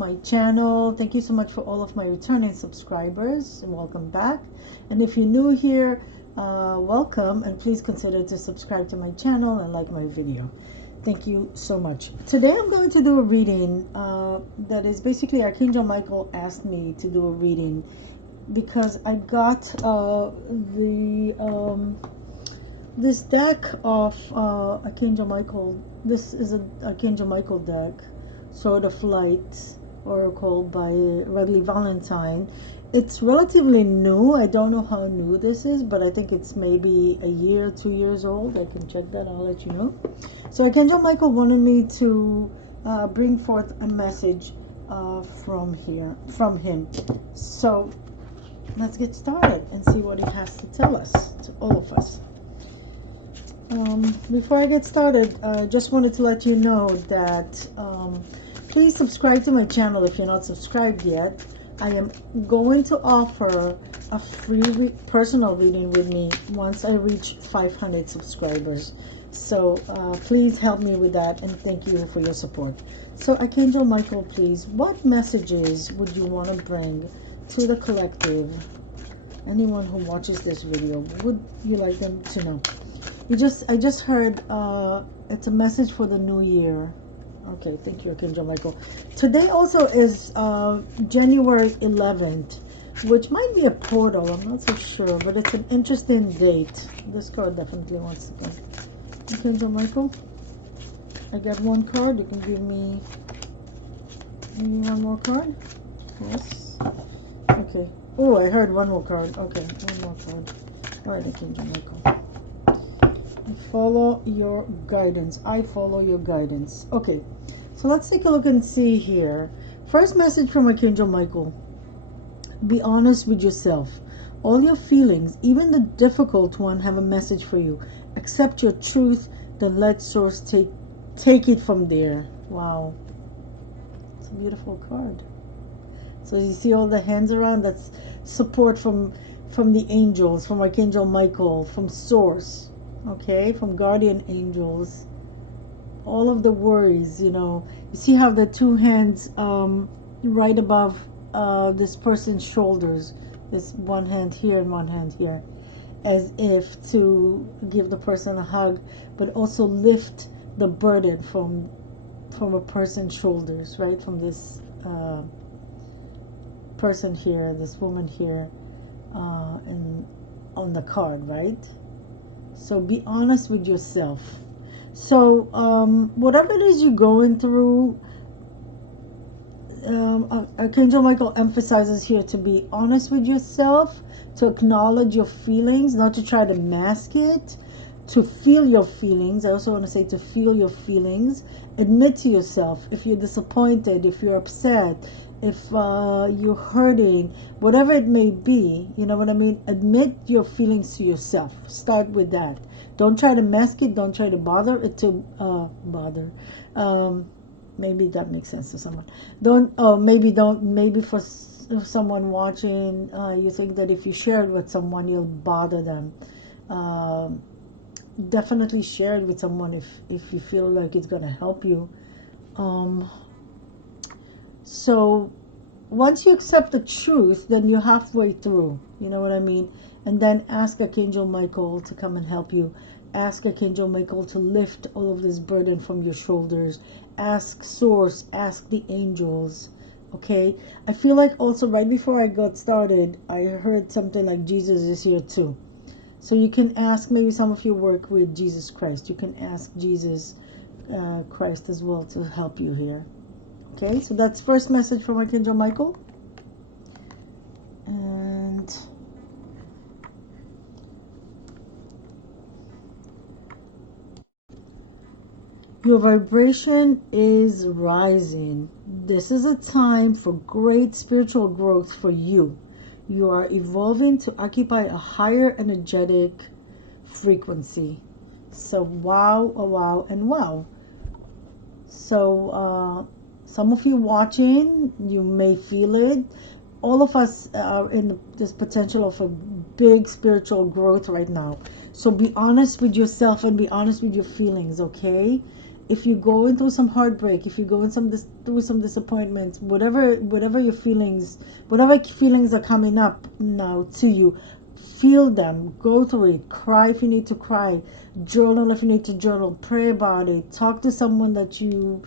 my channel. Thank you so much for all of my returning subscribers, and welcome back. And if you're new here, welcome, and please consider to subscribe to my channel and like my video. Thank you so much. Today I'm going to do a reading that is basically Archangel Michael asked me to do a reading because I got this deck of Archangel Michael. This is an Archangel Michael deck, Sword of Light, Oracle by Redley Valentine. It's relatively new. I don't know how new this is, but I think it's maybe a year, 2 years old. I can check that. I'll let you know. So Archangel Michael wanted me to bring forth a message from him. So let's get started and see what he has to tell us, to all of us. Before I get started, I just wanted to let you know that please subscribe to my channel if you're not subscribed yet. I am going to offer a free personal reading with me once I reach 500 subscribers. So please help me with that, and thank you for your support. So Archangel Michael, please, what messages would you want to bring to the collective? Anyone who watches this video, would you like them to know? I just heard it's a message for the new year. Okay, thank you, Archangel Michael. Today also is January 11th, which might be a portal. I'm not so sure, but it's an interesting date. This card definitely wants to go. Archangel Michael, I got one card. You can give me one more card. Yes. Okay. Oh, I heard one more card. Okay, one more card. All right, Archangel Michael. Follow your guidance. I follow your guidance. Okay, so let's take a look and see here. First message from Archangel Michael: be honest with yourself. All your feelings, even the difficult one, have a message for you. Accept your truth, then let source take it from there. Wow, it's a beautiful card. So you see all the hands around. That's support from the angels, from Archangel Michael, from source. Okay, from guardian angels. All of the worries, you see how the two hands right above this person's shoulders, this one hand here and one hand here, as if to give the person a hug, but also lift the burden from a person's shoulders, right? From this person here, this woman here, and on the card, right? So be honest with yourself. So whatever it is you're going through, Archangel Michael emphasizes here to be honest with yourself, to acknowledge your feelings, not to try to mask it, to feel your feelings. I also want to say to feel your feelings. Admit to yourself if you're disappointed, if you're upset, if you're hurting, whatever it may be, you know what I mean? Admit your feelings to yourself. Start with that. Don't try to mask it. Don't try to bother it to bother. Maybe that makes sense to someone. Maybe for someone watching, you think that if you share it with someone, you'll bother them. Definitely share it with someone if you feel like it's going to help you. So once you accept the truth, then you're halfway through, you know what I mean? And then ask Archangel Michael to come and help you. Ask Archangel Michael to lift all of this burden from your shoulders. Ask source, ask the angels. Okay, I feel like also right before I got started, I heard something like Jesus is here too. So you can ask, maybe some of you work with Jesus Christ, you can ask Jesus Christ as well to help you here. Okay, so that's first message from Archangel Michael. And your vibration is rising. This is a time for great spiritual growth for you. You are evolving to occupy a higher energetic frequency. So wow, oh wow, and wow. So some of you watching, you may feel it. All of us are in this potential of a big spiritual growth right now. So be honest with yourself and be honest with your feelings, okay? if you're going through some heartbreak, if you're going through some disappointments, whatever your feelings, whatever feelings are coming up now to you, feel them, go through it, cry if you need to cry, journal if you need to journal, pray about it, talk to someone that you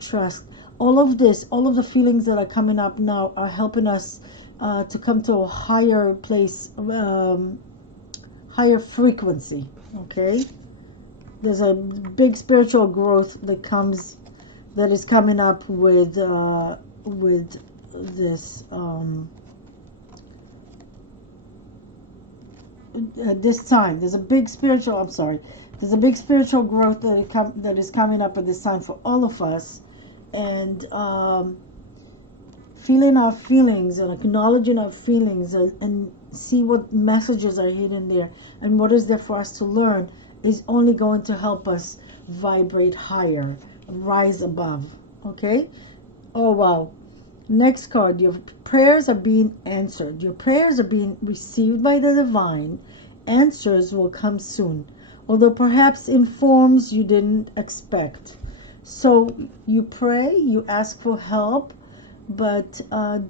trust. All of this, all of the feelings that are coming up now are helping us to come to a higher place, higher frequency. Okay, there's a big spiritual growth that is coming up with this this time. There's a big spiritual. I'm sorry. There's a big spiritual growth that is coming up at this time for all of us, and feeling our feelings and acknowledging our feelings, and see what messages are hidden there and what is there for us to learn is only going to help us vibrate higher, rise above. Okay? Oh wow. Next card, your prayers are being answered. Your prayers are being received by the divine. Answers will come soon, although perhaps in forms you didn't expect. So you pray, you ask for help, but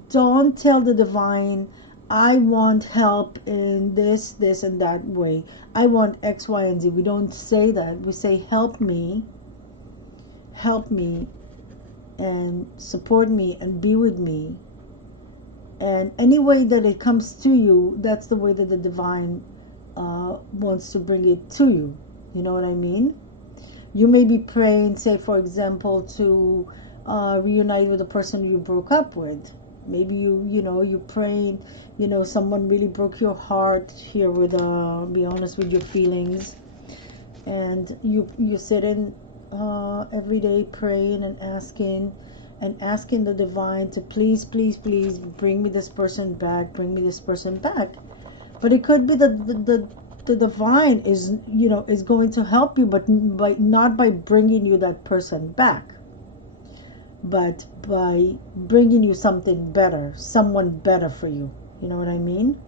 don't tell the divine, I want help in this, and that way. I want X, Y, and Z. We don't say that. We say, help me, and support me, and be with me. And any way that it comes to you, that's the way that the divine wants to bring it to you. You know what I mean? You may be praying, say, for example, to reunite with the person you broke up with. Maybe you're praying, someone really broke your heart here with, be honest with your feelings. And you sit in every day praying and asking the divine to please, please, please bring me this person back, But it could be the divine is going to help you, but not by bringing you that person back, but by bringing you something better, someone better for you. You know what I mean?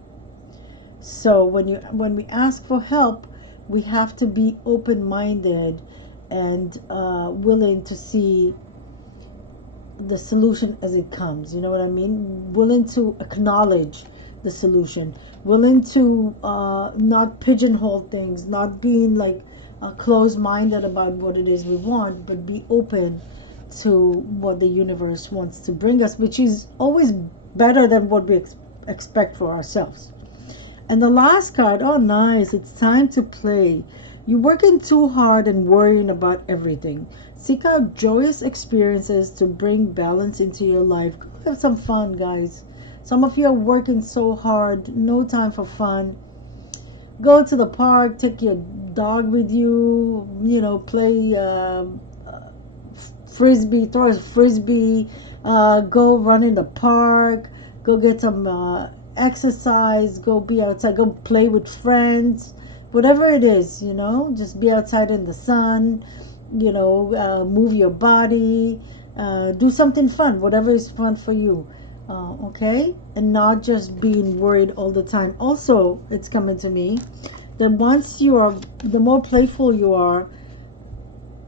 So when we ask for help, we have to be open-minded and willing to see the solution as it comes. You know what I mean? Willing to acknowledge the solution, willing to not pigeonhole things, not being like closed-minded about what it is we want, but be open to what the universe wants to bring us, which is always better than what we expect for ourselves. And the last card, oh nice, it's time to play. You're working too hard and worrying about everything. Seek out joyous experiences to bring balance into your life. Go have some fun, guys. Some of you are working so hard, no time for fun. Go to the park, take your dog with you, play frisbee, throw a frisbee, go run in the park, go get some exercise, go be outside, go play with friends, whatever it is, just be outside in the sun, move your body, do something fun, whatever is fun for you, okay? And not just being worried all the time. Also, it's coming to me that the more playful you are,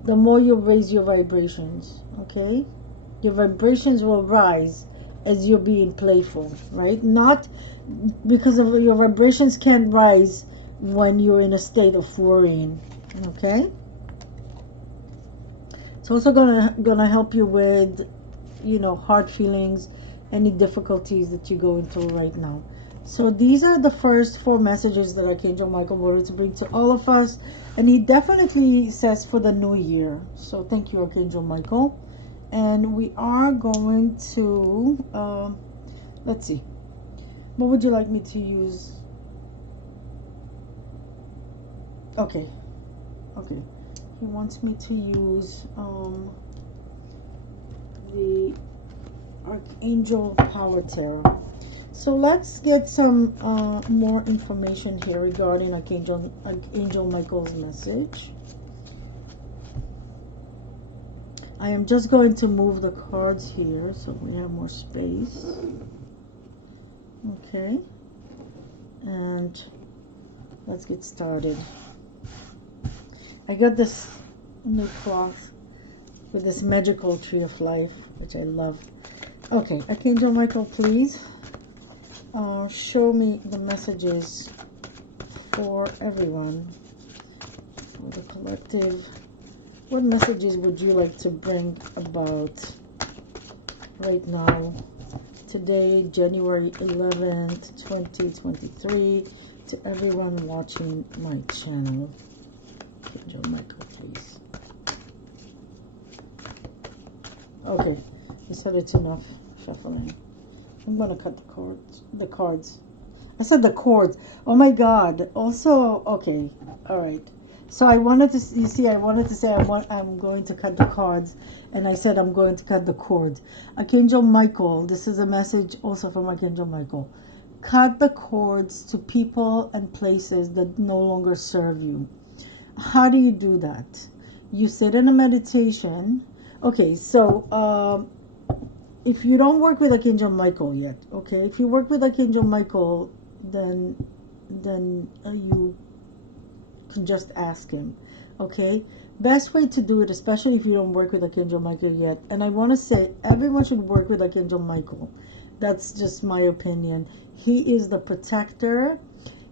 the more you raise your vibrations, okay? Your vibrations will rise as you're being playful, right? Not because of your vibrations can't rise when you're in a state of worrying, okay? It's also gonna help you with, hard feelings, any difficulties that you're going through right now. So these are the first 4 messages that Archangel Michael wanted to bring to all of us. And he definitely says for the new year. So thank you, Archangel Michael. And we are going to, let's see. What would you like me to use? Okay. He wants me to use the Archangel Power Tarot. So let's get some more information here regarding Archangel Michael's message. I am just going to move the cards here so we have more space. Okay. And let's get started. I got this new cloth with this magical tree of life, which I love. Okay, Archangel Michael, please show me the messages for everyone, for the collective. What messages would you like to bring about right now, today, January 11th, 2023, to everyone watching my channel? Archangel Michael, please. Okay, you said it's enough shuffling. I'm gonna cut the cards. I said the chords. Oh my God. Also, okay, all right. So I wanted to, you see, I wanted to say I'm going to cut the cards, and I said I'm going to cut the cords. Archangel Michael, this is a message also from Archangel Michael. Cut the cords to people and places that no longer serve you. How do you do that? You sit in a meditation. Okay, so if you don't work with Archangel Michael yet, okay, if you work with Archangel Michael, then you can just ask him, okay? Best way to do it, especially if you don't work with Archangel Michael yet, and I want to say everyone should work with Archangel Michael. That's just my opinion. He is the protector.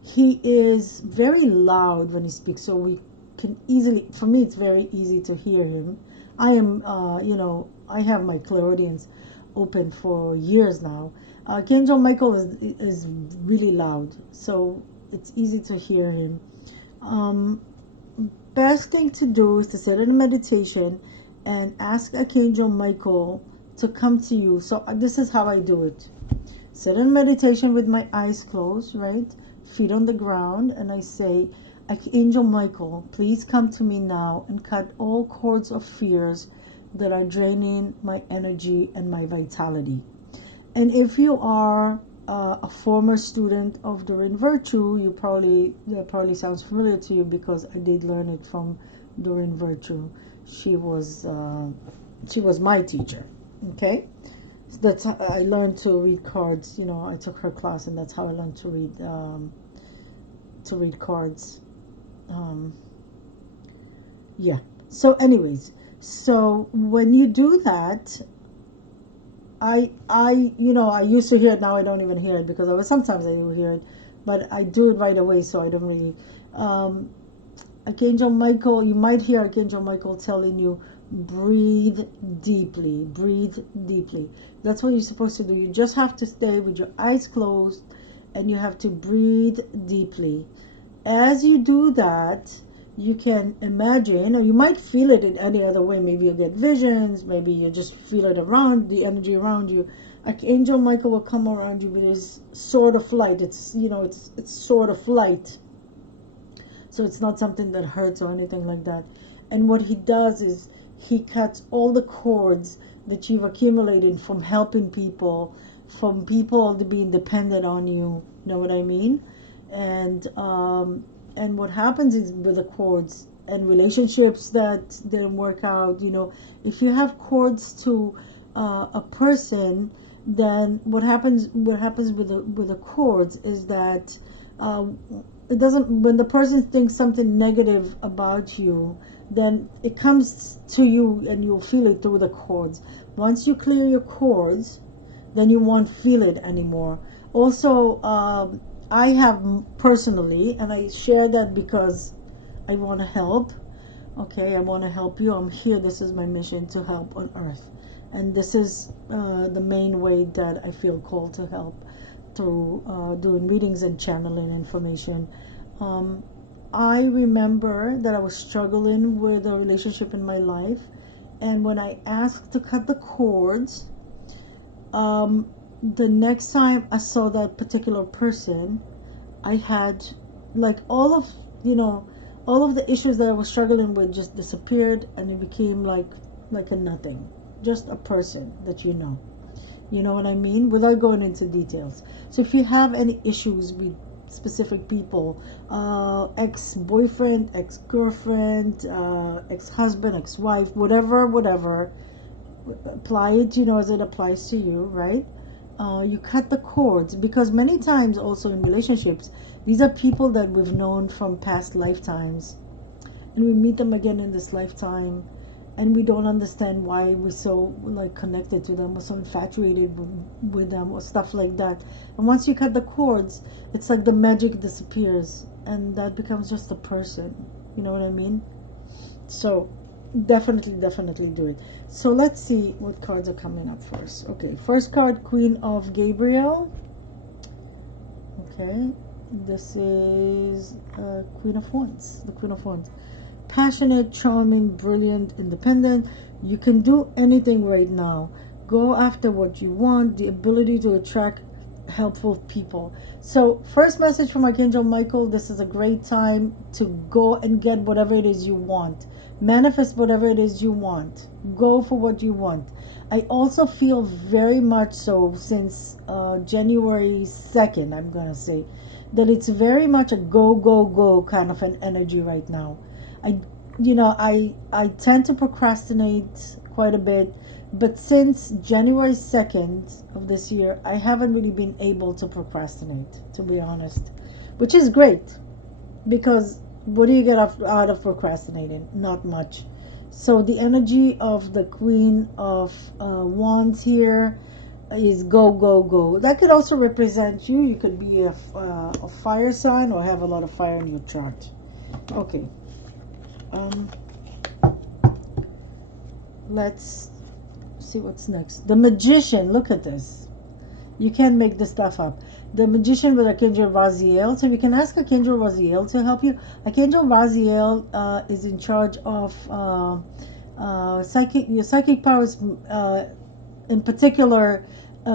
He is very loud when he speaks, so we can easily, for me, it's very easy to hear him. I am, I have my clairaudience open for years now. Archangel Michael is really loud, so it's easy to hear him. Best thing to do is to sit in a meditation and ask Archangel Michael to come to you. So this is how I do it. Sit in meditation with my eyes closed, right? Feet on the ground, and I say, Archangel Michael, please come to me now and cut all cords of fears that are draining my energy and my vitality. And if you are a former student of Doreen Virtue, that probably sounds familiar to you because I did learn it from Doreen Virtue. She was my teacher. Okay, so that's how I learned to read cards. I took her class, and that's how I learned to read cards. Yeah. So, anyways, so when you do that, I used to hear it. Now I don't even hear it because sometimes I do hear it, but I do it right away, so I don't really. Archangel Michael, you might hear Archangel Michael telling you, breathe deeply, breathe deeply. That's what you're supposed to do. You just have to stay with your eyes closed, and you have to breathe deeply. As you do that, you can imagine, or you might feel it in any other way. Maybe you get visions, maybe you just feel it around, the energy around you. Archangel Michael will come around you with his sword of light. It's sword of light. So it's not something that hurts or anything like that. And what he does is he cuts all the cords that you've accumulated from helping people, from people being dependent on you. Know what I mean? And what happens is with the cords and relationships that didn't work out, if you have cords to a person, then what happens with the cords is that it doesn't, when the person thinks something negative about you, then it comes to you and you'll feel it through the cords. Once you clear your cords, then you won't feel it anymore. Also, I have personally, and I share that because I want to help. Okay, I want to help you. I'm here. This is my mission, to help on earth. And this is the main way that I feel called to help, through doing readings and channeling information. I remember that I was struggling with a relationship in my life. And when I asked to cut the cords, the next time I saw that particular person, I had like all of the issues that I was struggling with just disappeared, and it became like a nothing, just a person that you know. You know what I mean? Without going into details. So if you have any issues with specific people, ex-boyfriend, ex-girlfriend, ex-husband, ex-wife, whatever, apply it, as it applies to you, right? You cut the cords, because many times also in relationships, these are people that we've known from past lifetimes, and we meet them again in this lifetime, and we don't understand why we're so like connected to them, or so infatuated with them, or stuff like that. And once you cut the cords, it's like the magic disappears, and that becomes just a person. You know what I mean? So definitely do it. So let's see what cards are coming up first. Okay, first card, Queen of Gabriel. Okay, this is Queen of Wands, the Queen of Wands. Passionate, charming, brilliant, independent. You can do anything right now. Go after what you want, the ability to attract helpful people. So first message from Archangel Michael, this is a great time to go and get whatever it is you want. Manifest whatever it is you want. Go for what you want. I also feel very much so since January 2nd, I'm going to say, that it's very much a go kind of an energy right now. I tend to procrastinate quite a bit, but since January 2nd of this year, I haven't really been able to procrastinate, to be honest, which is great, because what do you get out of procrastinating? Not much. So the energy of the Queen of Wands here is go. That could also represent you. You could be a fire sign, or have a lot of fire in your chart. Okay. Let's see what's next. The Magician. Look at this. You can't make this stuff up. The Magician with Archangel Raziel. So you can ask Archangel Raziel to help you. Archangel Raziel is in charge of your psychic powers, in particular,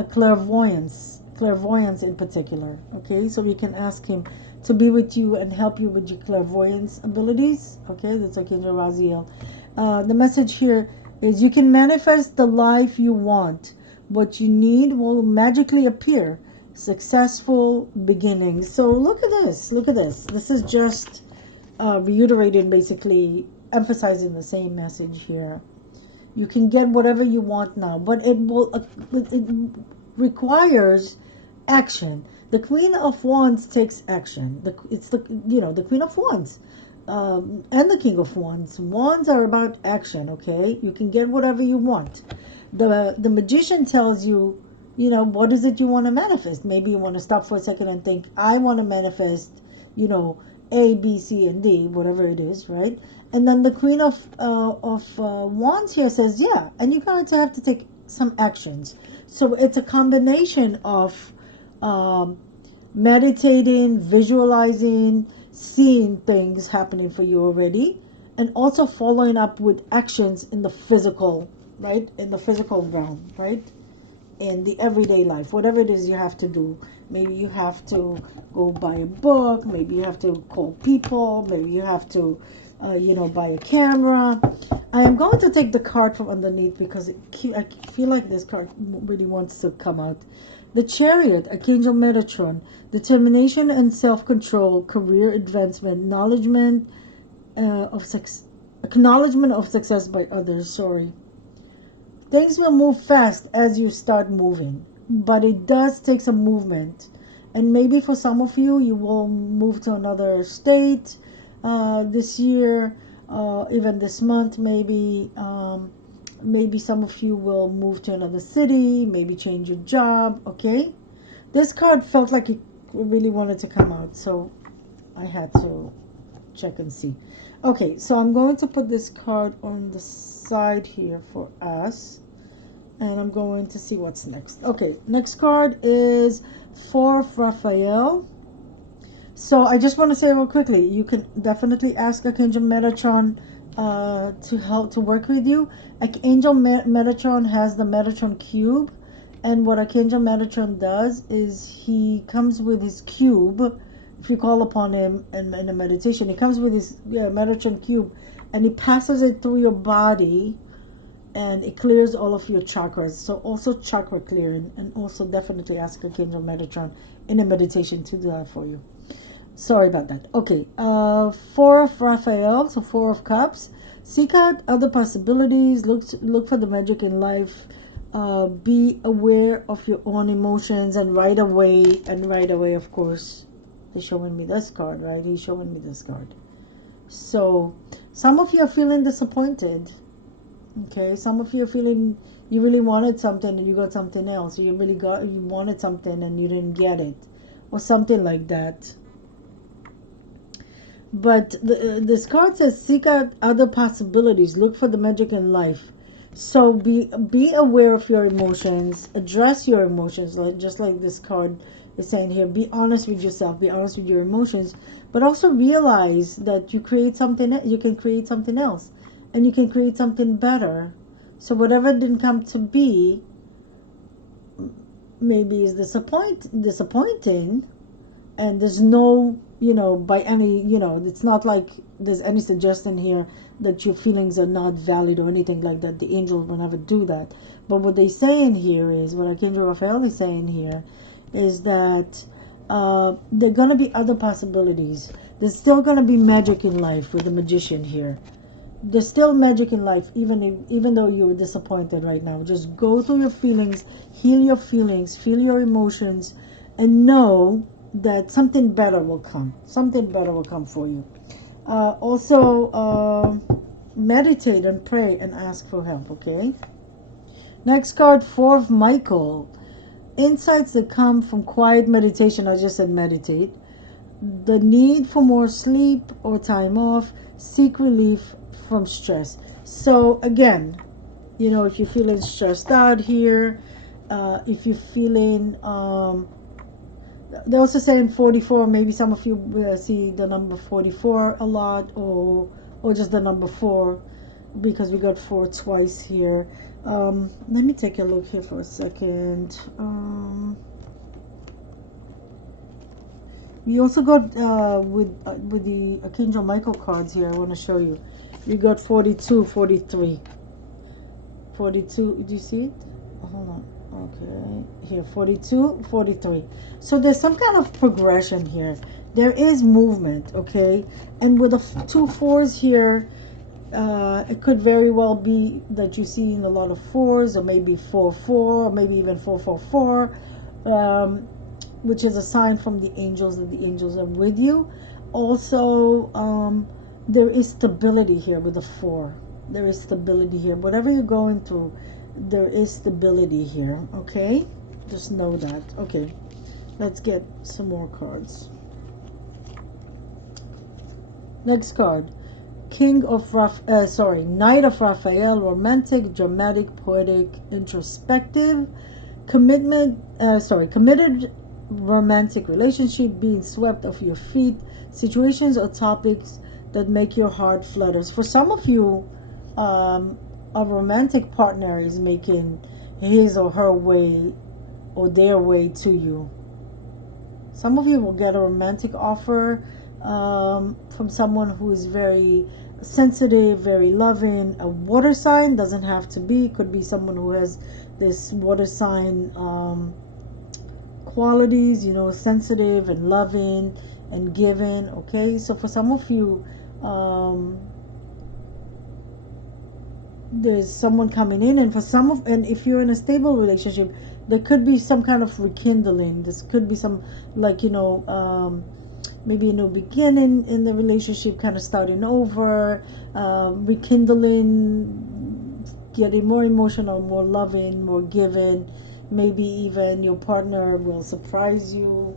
clairvoyance in particular. Okay, so you can ask him to be with you and help you with your clairvoyance abilities. Okay, that's Archangel Raziel. The message here is you can manifest the life you want. What you need will magically appear. Successful beginnings. So look at this. Look at this. This is just reiterated, basically emphasizing the same message here. You can get whatever you want now, but it requires action. The Queen of Wands takes action. It's the Queen of Wands, and the King of Wands. Wands are about action. Okay, you can get whatever you want. The Magician tells you, what is it you want to manifest? Maybe you want to stop for a second and think, I want to manifest, A, B, C, and D, whatever it is, right? And then the Queen of Wands here says, yeah, and you're going to have to take some actions. So it's a combination of meditating, visualizing, seeing things happening for you already, and also following up with actions in the physical, right? In the physical realm, right? In the everyday life, whatever it is you have to do. Maybe you have to go buy a book, maybe you have to call people, maybe you have to buy a camera. I am going to take the card from underneath because I feel like this card really wants to come out. The Chariot, Archangel Metatron. Determination and self-control, career advancement, acknowledgement of success by others. Sorry. Things will move fast as you start moving, but it does take some movement. And maybe for some of you, you will move to another state this year, even this month, maybe. Maybe some of you will move to another city, maybe change your job, okay? This card felt like it really wanted to come out, so I had to check and see. Okay, so I'm going to put this card on the side here for us, and I'm going to see what's next. Okay, next card is for Raphael. So I just want to say real quickly, you can definitely ask Archangel Metatron to help to work with you. Archangel Metatron has the Metatron cube, and what Archangel Metatron does is he comes with his cube. If you call upon him in a meditation, he comes with his Metatron cube, and he passes it through your body, and it clears all of your chakras. So also chakra clearing, and also definitely ask Archangel Metatron in a meditation to do that for you. Sorry about that. Okay, Four of Raphael, so Four of Cups. Seek out other possibilities. Look for the magic in life. Be aware of your own emotions, and right away, of course, they're showing me this card, right? He's showing me this card. So some of you are feeling disappointed. Okay, some of you are feeling you really wanted something and you got something else. Or you wanted something and you didn't get it, or something like that. But this card says seek out other possibilities. Look for the magic in life. So be aware of your emotions. Address your emotions, like just like this card is saying here. Be honest with yourself. Be honest with your emotions. But also realize that you can create something else, and you can create something better. So whatever didn't come to be, maybe is disappointing, and there's no, by any, it's not like there's any suggestion here that your feelings are not valid or anything like that. The angel will never do that. But what they're saying here is, what Archangel Raphael is saying here is that there are going to be other possibilities. There's still going to be magic in life with the magician here. There's still magic in life, even though you're disappointed right now. Just go through your feelings, heal your feelings, feel your emotions, and know that something better will come. Something better will come for you. Also, meditate and pray and ask for help. Okay. Next card, Four of Michael. Insights that come from quiet meditation. I just said meditate. The need for more sleep or time off. Seek relief from stress. So again, if you're feeling stressed out here, if you're feeling, they're also saying 44. Maybe some of you see the number 44 a lot, or just the number 4, because we got 4 twice here. Let me take a look here for a second. We also got with the Archangel Michael cards here. I want to show you. We got 42, 43. 42. Do you see it? Hold on. Okay. Here, 42, 43. So there's some kind of progression here. There is movement, okay? And with the 2 4s here, it could very well be that you see in a lot of 4s, or maybe 4 4, or maybe even 4 4 4. Which is a sign from the angels that the angels are with you. Also, there is stability here with the 4. There is stability here. Whatever you're going through, there is stability here. Okay, just know that. Okay, let's get some more cards. Next card, Knight of Raphael. Romantic, dramatic, poetic, introspective, committed romantic relationship, being swept off your feet, situations or topics that make your heart flutters. For some of you, a romantic partner is making his or her way or their way to you. Some of you will get a romantic offer from someone who is very sensitive, very loving. A water sign, doesn't have to be, could be someone who has this water sign qualities, sensitive and loving and giving. Okay, so for some of you, there's someone coming in, and and if you're in a stable relationship, there could be some kind of rekindling. This could be some, like, maybe a new beginning in the relationship, kind of starting over, rekindling, getting more emotional, more loving, more giving. Maybe even your partner will surprise you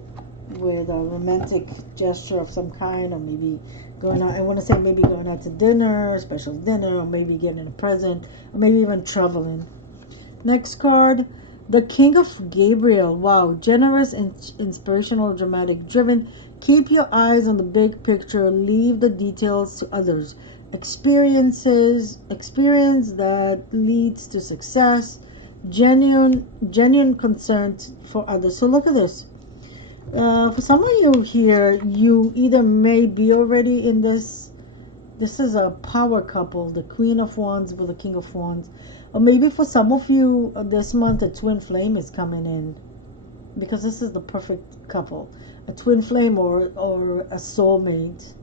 with a romantic gesture of some kind, or maybe going out. I want to say maybe going out to dinner, special dinner, or maybe getting a present, or maybe even traveling. Next card, the King of Gabriel. Wow, generous, inspirational, dramatic, driven. Keep your eyes on the big picture. Leave the details to others. Experience that leads to success. Genuine concern for others. So look at this. For some of you here, you either may be already in this. This is a power couple, the Queen of Wands with the King of Wands. Or maybe for some of you, this month a twin flame is coming in, because this is the perfect couple. A twin flame or a soulmate.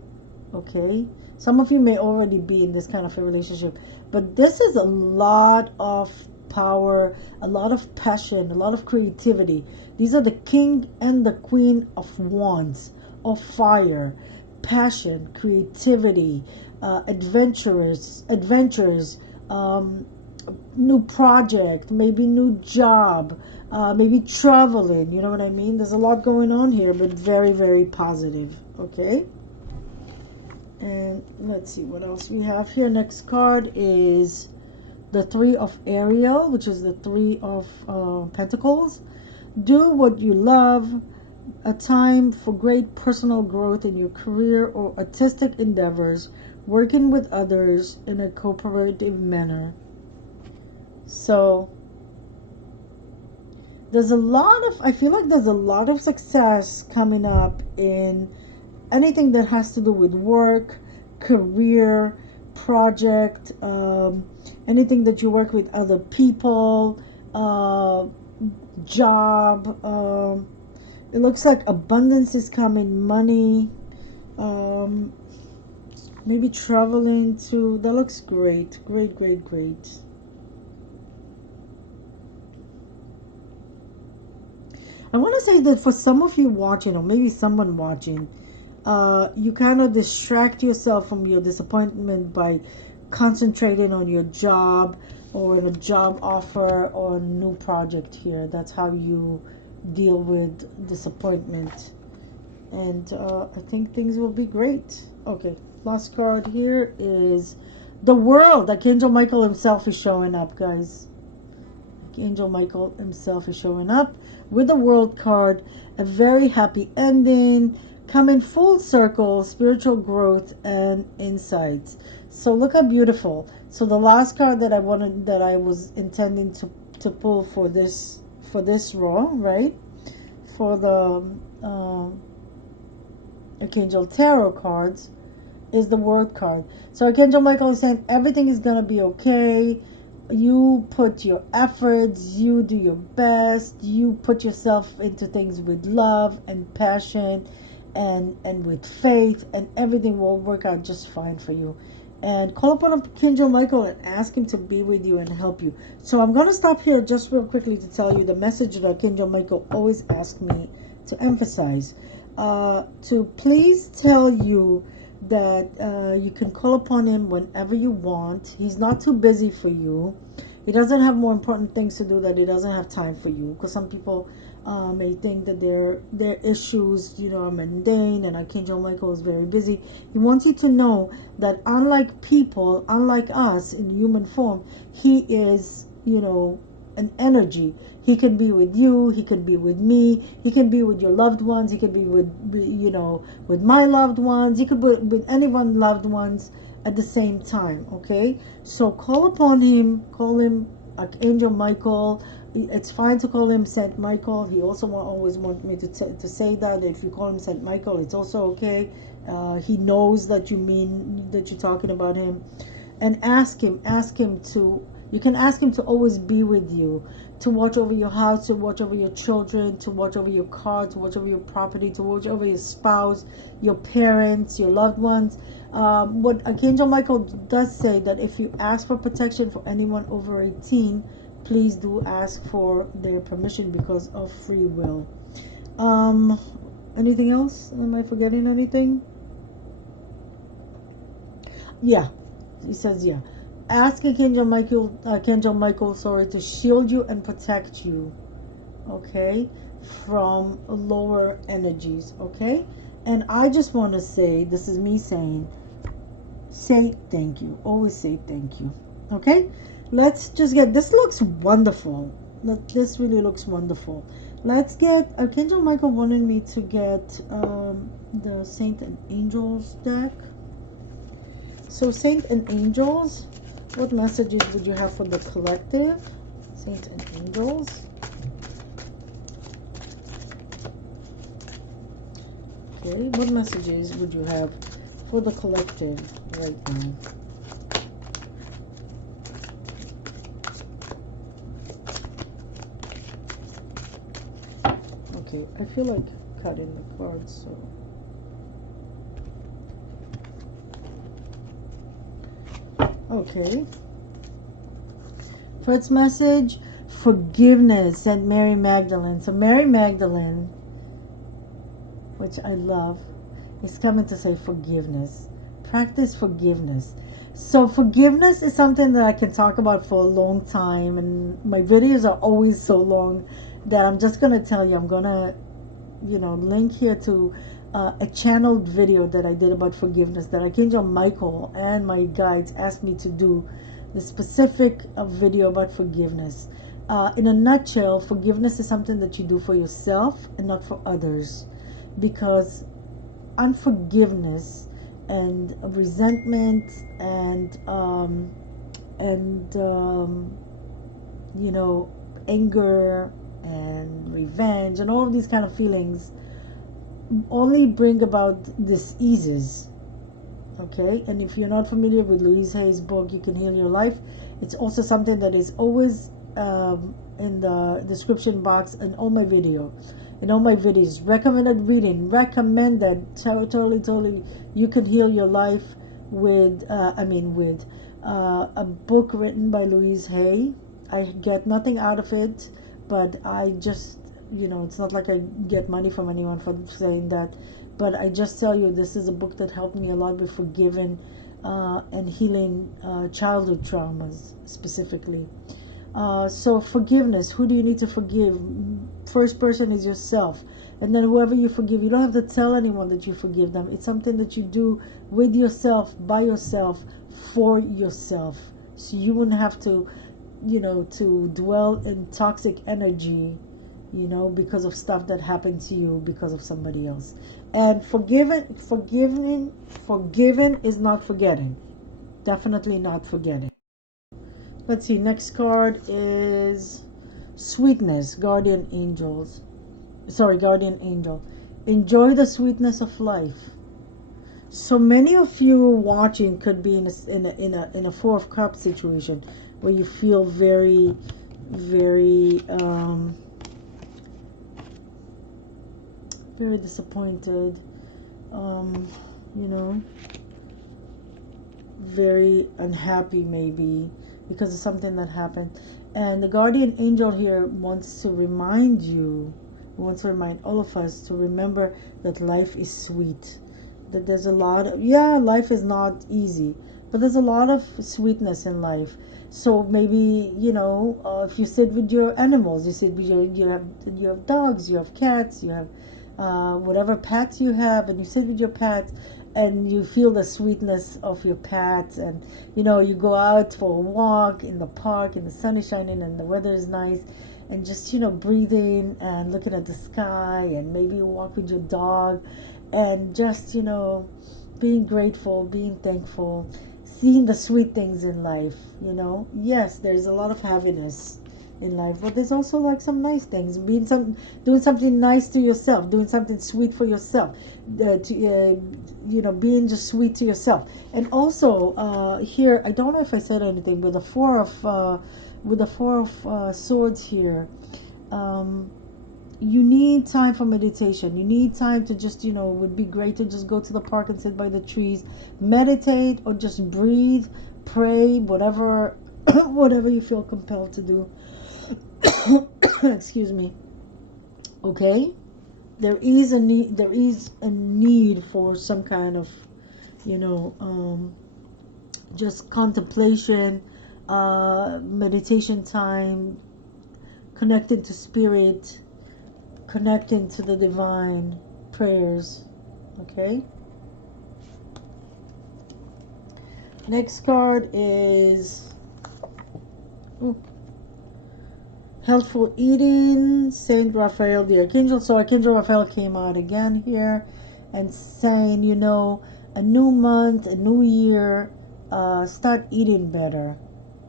Okay? Some of you may already be in this kind of a relationship. But this is a lot of power, a lot of passion, a lot of creativity. These are the King and the Queen of Wands, of fire, passion, creativity, adventurers, new project, maybe new job, maybe traveling. You know what I mean? There's a lot going on here, but very, very positive. Okay. And let's see what else we have here. Next card is the Three of Ariel, which is the Three of Pentacles. Do what you love. A time for great personal growth in your career or artistic endeavors, working with others in a cooperative manner. So I feel like there's a lot of success coming up in anything that has to do with work, career, project, anything that you work with other people, job. It looks like abundance is coming, money, um, maybe traveling too. That looks great, great, great, great. I want to say that for some of you watching, or maybe someone watching, you kind of distract yourself from your disappointment by concentrating on your job or in a job offer or a new project here. That's how you deal with disappointment. And I think things will be great. Okay, last card here is the World. Archangel Michael himself is showing up, guys. Archangel Michael himself is showing up with the World card. A very happy ending, coming full circle, spiritual growth and insights. So look how beautiful. So the last card that I was intending to pull for this row, right? For the Archangel Tarot cards is the World card. So Archangel Michael is saying everything is gonna be okay. You put your efforts, you do your best, you put yourself into things with love and passion and with faith, and everything will work out just fine for you. And call upon Archangel Michael and ask him to be with you and help you. So I'm going to stop here just real quickly to tell you the message that Archangel Michael always asks me to emphasize. To please tell you that you can call upon him whenever you want. He's not too busy for you. He doesn't have more important things to do, that he doesn't have time for you. Because some people may think that their issues, are mundane, and Archangel Michael is very busy. He wants you to know that unlike people, unlike us in human form, he is, an energy. He can be with you, he can be with me, he can be with your loved ones, he can be with my loved ones, he could be with anyone's loved ones at the same time. Okay, so call upon him, call him Archangel Michael. It's fine to call him Saint Michael. He also always wants me to say that if you call him Saint Michael, it's also okay. He knows that you're talking about him. And ask him to, you can ask him to always be with you, to watch over your house, to watch over your children, to watch over your car, to watch over your property, to watch over your spouse, your parents, your loved ones. What Archangel Michael does say, that if you ask for protection for anyone over 18, please do ask for their permission, because of free will. Anything else? Am I forgetting anything? Yeah, he says, yeah. Ask Archangel Michael, to shield you and protect you, okay, from lower energies, okay? And I just want to say, this is me saying, say thank you. Always say thank you, okay? Let's just get, this looks wonderful. This really looks wonderful. Let's get, Archangel Michael wanted me to get the Saint and Angels deck. So Saint and Angels, what messages would you have for the collective? Saint and Angels. Okay, what messages would you have for the collective right now? Okay, I feel like cutting the cards, so... Okay. First message, forgiveness, and Mary Magdalene. So Mary Magdalene, which I love, is coming to say forgiveness. Practice forgiveness. So forgiveness is something that I can talk about for a long time, and my videos are always so long that I'm just going to tell you, I'm going to, link here to a channeled video that I did about forgiveness that Archangel Michael and my guides asked me to do, the specific video about forgiveness. In a nutshell, forgiveness is something that you do for yourself and not for others, because unforgiveness and resentment and anger and revenge and all of these kind of feelings only bring about diseases. Okay, and if you're not familiar with Louise Hay's book, You Can Heal Your Life, it's also something that is always in the description box in all my videos. Recommended reading, recommended, totally. You Can Heal Your Life with a book written by Louise Hay. I get nothing out of it, but I just, it's not like I get money from anyone for saying that, but I just tell you, this is a book that helped me a lot with forgiving and healing childhood traumas specifically. So forgiveness, who do you need to forgive? First person is yourself, and then whoever you forgive, you don't have to tell anyone that you forgive them. It's something that you do with yourself, by yourself, for yourself, so you wouldn't have to to dwell in toxic energy because of stuff that happened to you because of somebody else. And forgiving is not forgetting. Definitely not forgetting. Let's see, next card is sweetness, guardian angel. Enjoy the sweetness of life. So many of you watching could be in a Four of Cups situation where you feel very, very very disappointed, very unhappy maybe because of something that happened. And the guardian angel here wants to remind all of us to remember that life is sweet, that there's a lot of, life is not easy, but there's a lot of sweetness in life. So maybe if you sit with your animals, you have dogs, you have cats, you have whatever pets you have, and you sit with your pets and you feel the sweetness of your pets, and you go out for a walk in the park and the sun is shining and the weather is nice, and just breathing and looking at the sky, and maybe you walk with your dog and just being grateful, being thankful, seeing the sweet things in life. Yes, there's a lot of happiness in life, but there's also like some nice things, doing something nice to yourself, doing something sweet for yourself, being just sweet to yourself. And also here, I don't know if I said anything, with the four of swords here, you need time for meditation. You need time to just, it would be great to just go to the park and sit by the trees, meditate, or just breathe, pray, whatever whatever you feel compelled to do. Excuse me. Okay, there is a need for some kind of just contemplation, meditation time, connecting to spirit, connecting to the divine, prayers. Okay, next card is healthful eating, Saint Raphael the Archangel. So Archangel Raphael came out again here and saying, a new month, a new year, start eating better,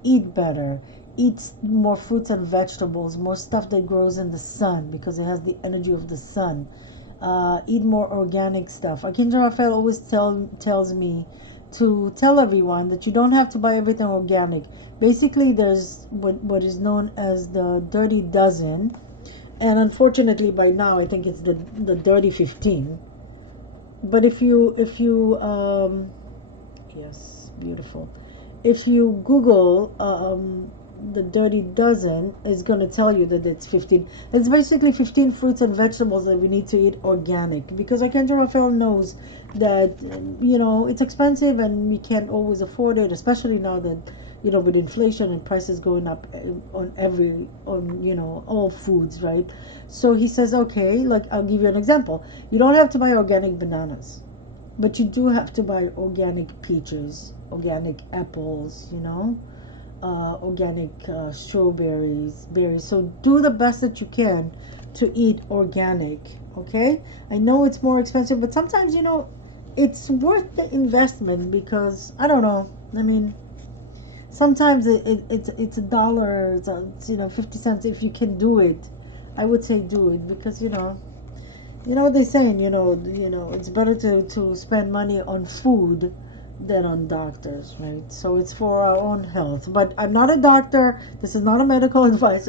eat better, eat more fruits and vegetables, more stuff that grows in the sun because it has the energy of the sun. Eat more organic stuff. Archangel Raphael always tells me to tell everyone that you don't have to buy everything organic. Basically, there's what is known as the dirty dozen, and unfortunately by now I think it's the dirty 15. But if you yes, beautiful, if you Google the dirty dozen is going to tell you that it's 15. It's basically 15 fruits and vegetables that we need to eat organic, because Archangel Raphael knows that, it's expensive and we can't always afford it, especially now that, with inflation and prices going up on all foods, right? So he says, okay, like, I'll give you an example. You don't have to buy organic bananas, but you do have to buy organic peaches, organic apples, organic strawberries, berries. So do the best that you can to eat organic, okay? I know it's more expensive, but sometimes, it's worth the investment, because, I don't know, I mean, sometimes it's $1, it's 50 cents. If you can do it, I would say do it, because, what they're saying, it's better to spend money on food than on doctors, right? So it's for our own health. But I'm not a doctor. This is not a medical advice.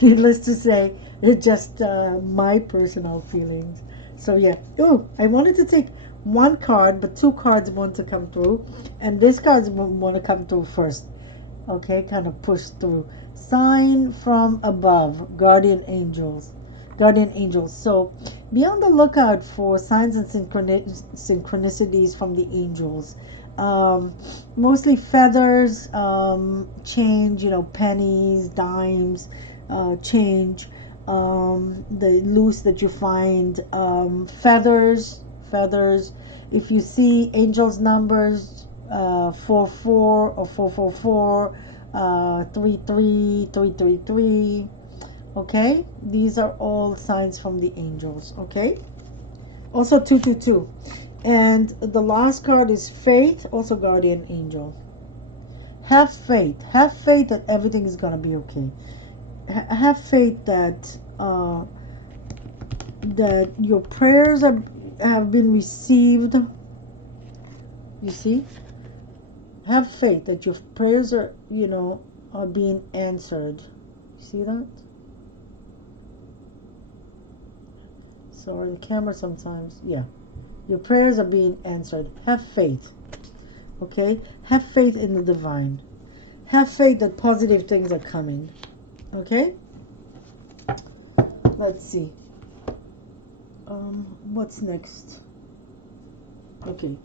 Needless to say, it's just my personal feelings. So yeah. Oh, I wanted to take one card, but two cards want to come through, and this card want to come through first. Okay, kind of push through. Sign from above, guardian angels. Guardian angels. So be on the lookout for signs and synchronicities from the angels. Mostly feathers, change, pennies, dimes, change, the loose that you find, feathers. If you see angels numbers, 44 or 444, 33, 333. Okay, these are all signs from the angels. Okay, also 222, and the last card is faith, also guardian angel. Have faith that everything is gonna be okay. Have faith that that your prayers have been received. You see, have faith that your prayers are being answered. You see that? Sorry, the camera sometimes. Yeah. Your prayers are being answered. Have faith. Okay? Have faith in the divine. Have faith that positive things are coming. Okay? Let's see. What's next? Okay.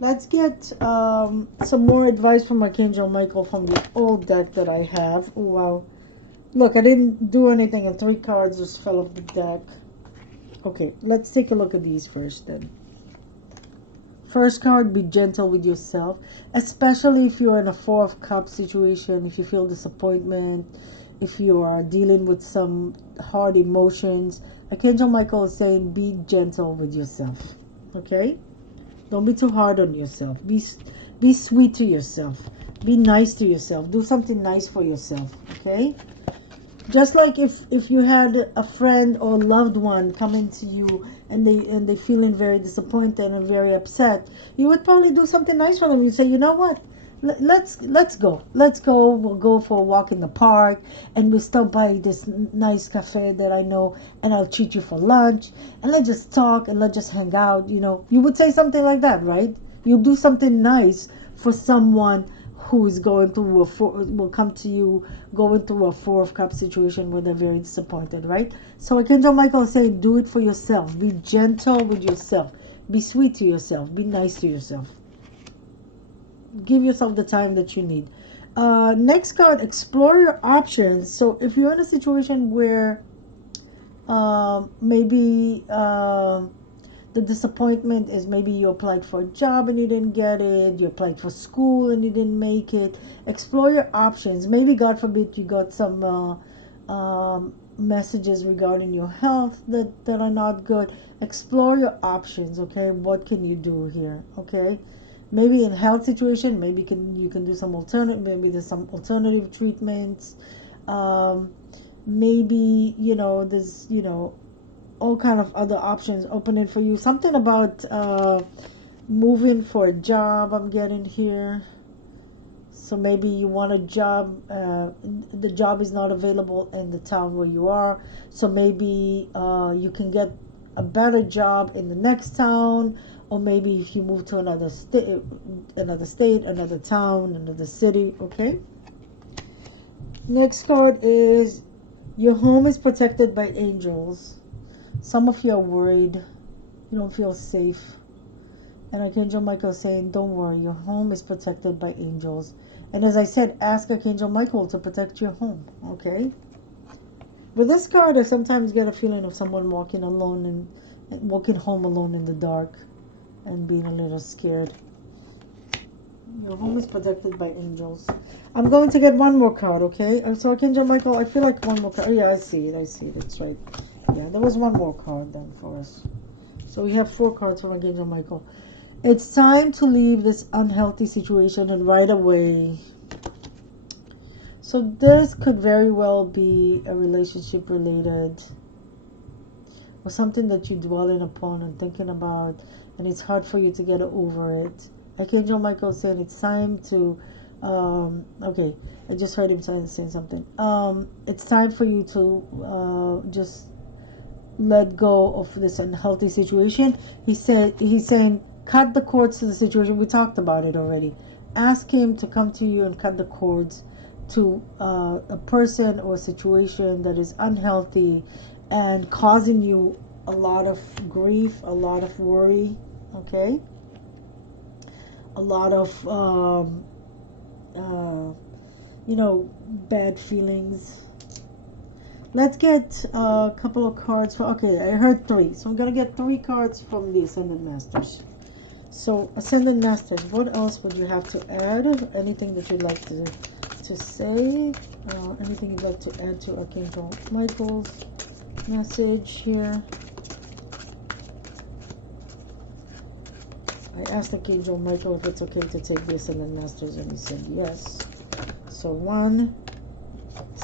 Let's get some more advice from Archangel Michael from the old deck that I have. Oh, wow. Look, I didn't do anything and 3 cards just fell off the deck. Okay, let's take a look at these first then. First card, be gentle with yourself, especially if you're in a 4 of Cups situation, if you feel disappointment, if you are dealing with some hard emotions. Archangel Michael is saying be gentle with yourself, okay? Don't be too hard on yourself. Be sweet to yourself. Be nice to yourself. Do something nice for yourself, okay? Just like if you had a friend or loved one coming to you and they feeling very disappointed and very upset, you would probably do something nice for them. You say, you know what? Let's go. We'll go for a walk in the park, and we'll stop by this nice cafe that I know, and I'll treat you for lunch, and let's just talk and let's just hang out. You would say something like that, right? You do something nice for someone who is going through will come to you going through a 4 of Cups situation where they're very disappointed, right? So Archangel Michael is saying, do it for yourself. Be gentle with yourself. Be sweet to yourself. Be nice to yourself. Give yourself the time that you need. Next card, explore your options. So if you're in a situation where maybe the disappointment is maybe you applied for a job and you didn't get it, you applied for school and you didn't make it, explore your options. Maybe, God forbid, you got some messages regarding your health that are not good. Explore your options, okay? What can you do here, okay? Maybe in health situation, maybe you can do some maybe there's some alternative treatments. Maybe there's all kind of other options opening for you. Something about moving for a job I'm getting here. So maybe you want a job, the job is not available in the town where you are, so maybe you can get a better job in the next town, or maybe if you move to another state, another town, another city. Okay, Next card is your home is protected by angels. Some of you are worried. You don't feel safe. And Archangel Michael is saying, don't worry, your home is protected by angels. And as I said, ask Archangel Michael to protect your home, okay? With this card, I sometimes get a feeling of someone walking alone and walking home alone in the dark and being a little scared. Your home is protected by angels. I'm going to get one more card, okay? So Archangel Michael, I feel like one more card. Oh, yeah, I see it. That's right. Yeah, there was one more card then for us. So we have 4 cards from Archangel Michael. It's time to leave this unhealthy situation and right away. So this could very well be a relationship related or something that you're dwelling upon and thinking about, and it's hard for you to get over it. Archangel Michael saying it's time to, okay, I just heard him saying something. It's time for you to just let go of this unhealthy situation. He's saying, cut the cords to the situation. We talked about it already. Ask him to come to you and cut the cords to a person or a situation that is unhealthy and causing you a lot of grief, a lot of worry, okay? A lot of, bad feelings. Let's get a couple of cards for, okay, I heard 3. So I'm going to get 3 cards from the Ascended Masters. So, Ascended Masters, what else would you have to add? Anything that you'd like to say? Anything you'd like to add to Archangel Michael's message here? I asked Archangel Michael if it's okay to take the Ascended Masters, and he said yes. So 1,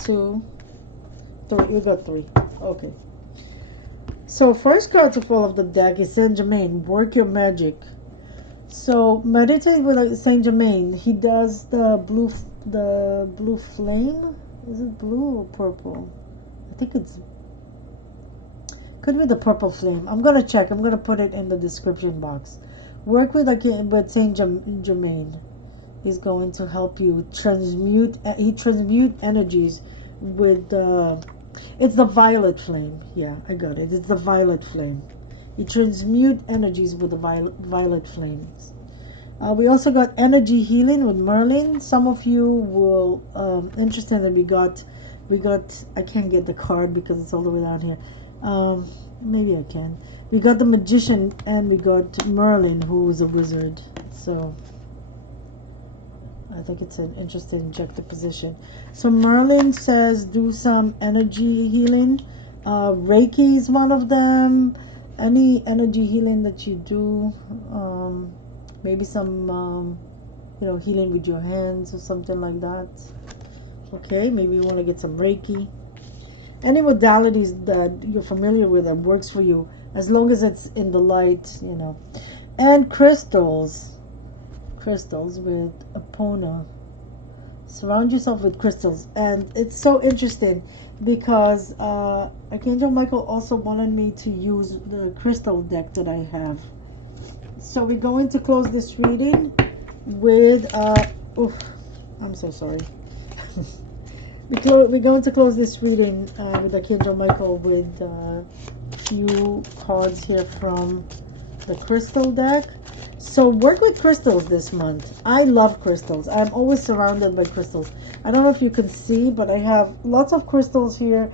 2, 3. You got 3. Okay. So first card to fall off the deck is Saint Germain. Work your magic. So meditate with Saint Germain. He does the blue flame. Is it blue or purple? I think it's could be the purple flame. I'm gonna check. I'm gonna put it in the description box. Work with Saint Germain. He's going to help you transmute. He transmute energies with it's the violet flame. Yeah, I got it. It's the violet flame. You transmute energies with the violet flames. We also got energy healing with Merlin. Some of you will interested that we got. I can't get the card because it's all the way down here. Maybe I can. We got the magician and we got Merlin, who is a wizard. So I think it's an interesting juxtaposition. So Merlin says do some energy healing. Reiki is one of them. Any energy healing that you do, maybe some, healing with your hands or something like that. Okay, maybe you want to get some Reiki. Any modalities that you're familiar with that works for you, as long as it's in the light, And crystals with Epona. Surround yourself with crystals. And it's so interesting because Archangel Michael also wanted me to use the crystal deck that I have. So we're going to close this reading with I'm so sorry. We're going to close this reading with Archangel Michael with a few cards here from the crystal deck. So work with crystals this month. I love crystals. I'm always surrounded by crystals. I don't know if you can see, but I have lots of crystals here.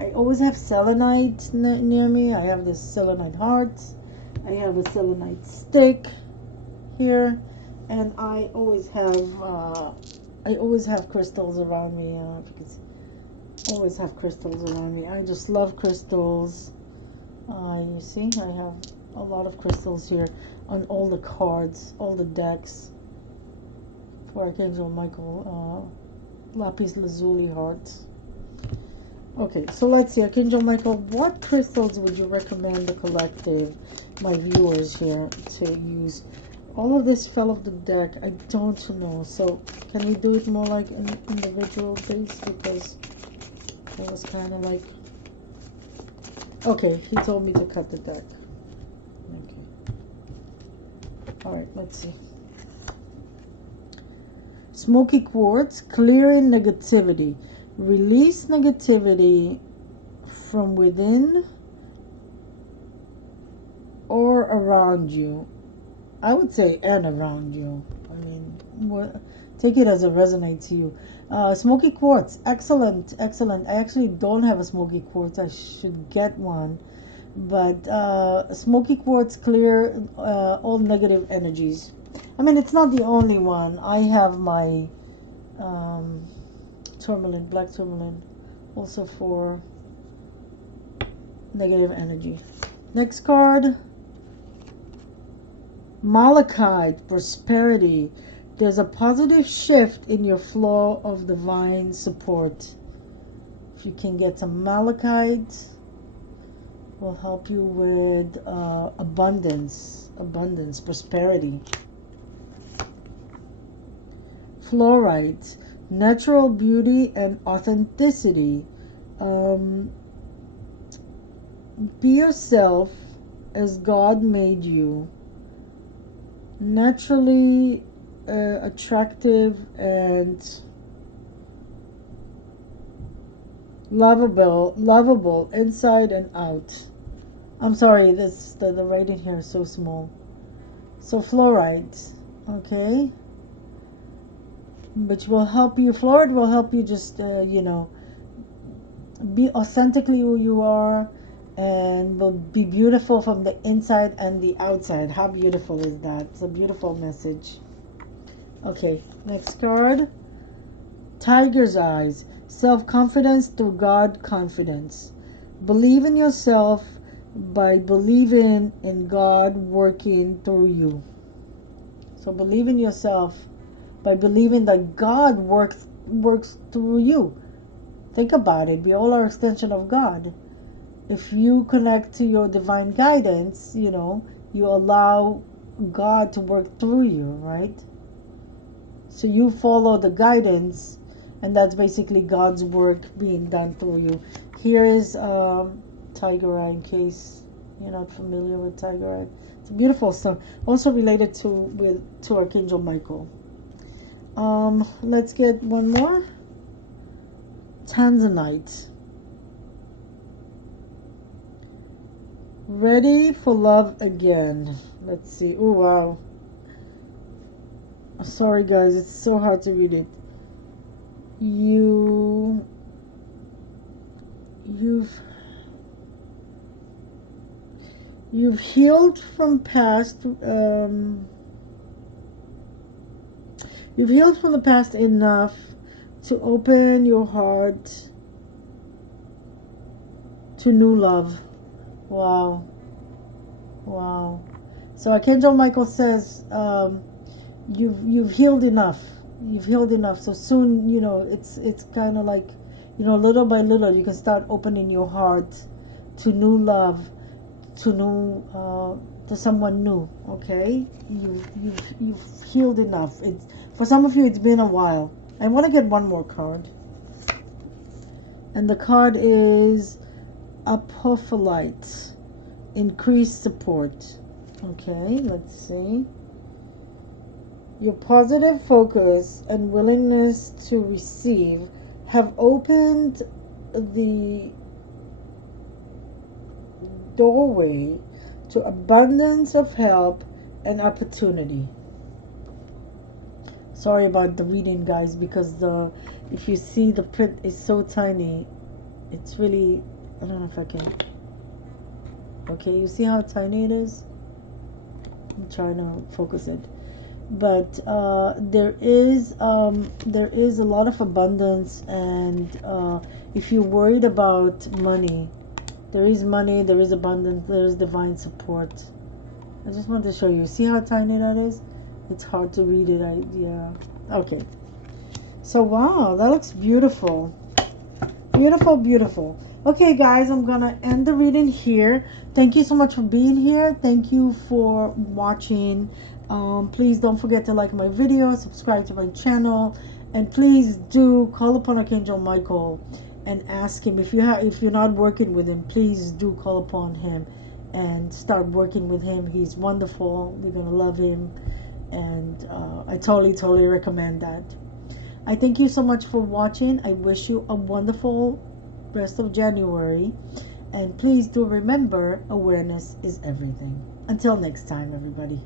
I always have selenite near me. I have this selenite heart. I have a selenite stick here, and I always have crystals around me. If you can see, always have crystals around me. I just love crystals. You see, I have a lot of crystals here on all the cards, all the decks for Archangel Michael, lapis lazuli hearts. Okay, so let's see, Archangel Michael, what crystals would you recommend the collective, my viewers here, to use? All of this fell off the deck. I don't know. So can we do it more like an individual base, because that was kind of like, okay, he told me to cut the deck. Okay. All right, let's see. Smoky quartz, clearing negativity. Release negativity from within or around you. I would say and around you. I mean, take it as it resonates to you. Smoky quartz, excellent, excellent. I actually don't have a smoky quartz. I should get one. But smoky quartz clear all negative energies. I mean, it's not the only one. I have my tourmaline, black tourmaline, also for negative energy. Next card. Malachite, prosperity. There's a positive shift in your flow of divine support. If you can get some malachite, will help you with abundance, prosperity. Fluorite, natural beauty and authenticity. Be yourself as God made you. Naturally attractive and lovable inside and out. I'm sorry, the writing here is so small. So fluorite, okay, which will help you. Fluoride will help you just be authentically who you are, and will be beautiful from the inside and the outside. How beautiful is that? It's a beautiful message. Okay, next card. Tiger's eyes. Self-confidence through God confidence. Believe in yourself by believing in God working through you. So believe in yourself by believing that God works through you. Think about it. We all are extension of God. If you connect to your divine guidance, you allow God to work through you, right? So you follow the guidance, and that's basically God's work being done through you. Here is tiger eye, in case you're not familiar with tiger eye. It's a beautiful stone, also related to Archangel Michael. Let's get one more. Tanzanite. Ready for love again. Let's see. Oh wow. Sorry guys, it's so hard to read it. You've healed from past you've healed from the past enough to open your heart to new love. Wow. So Archangel Michael says you've healed enough. So soon, it's kind of like, little by little, you can start opening your heart to new love, to someone new. Okay, you've healed enough. For some of you, it's been a while. I want to get one more card, and the card is Apophyllite, increased support. Okay, let's see. Your positive focus and willingness to receive have opened the doorway to abundance of help and opportunity. Sorry about the reading, guys, because if you see, the print is so tiny. It's really, I don't know if I can. Okay, you see how tiny it is? I'm trying to focus it. But there is a lot of abundance, and if you're worried about money, there is abundance, there is divine support. I just want to show you. See how tiny that is? It's hard to read it. Yeah. Okay. So wow, that looks beautiful. Beautiful. Okay, guys, I'm gonna end the reading here. Thank you so much for being here. Thank you for watching. Please don't forget to like my video, subscribe to my channel, and please do call upon Archangel Michael and ask him, if you're not working with him, please do call upon him and start working with him. He's wonderful. You're gonna love him, and I totally recommend that. I thank you so much for watching. I wish you a wonderful rest of January. And please do remember, awareness is everything. Until next time, everybody.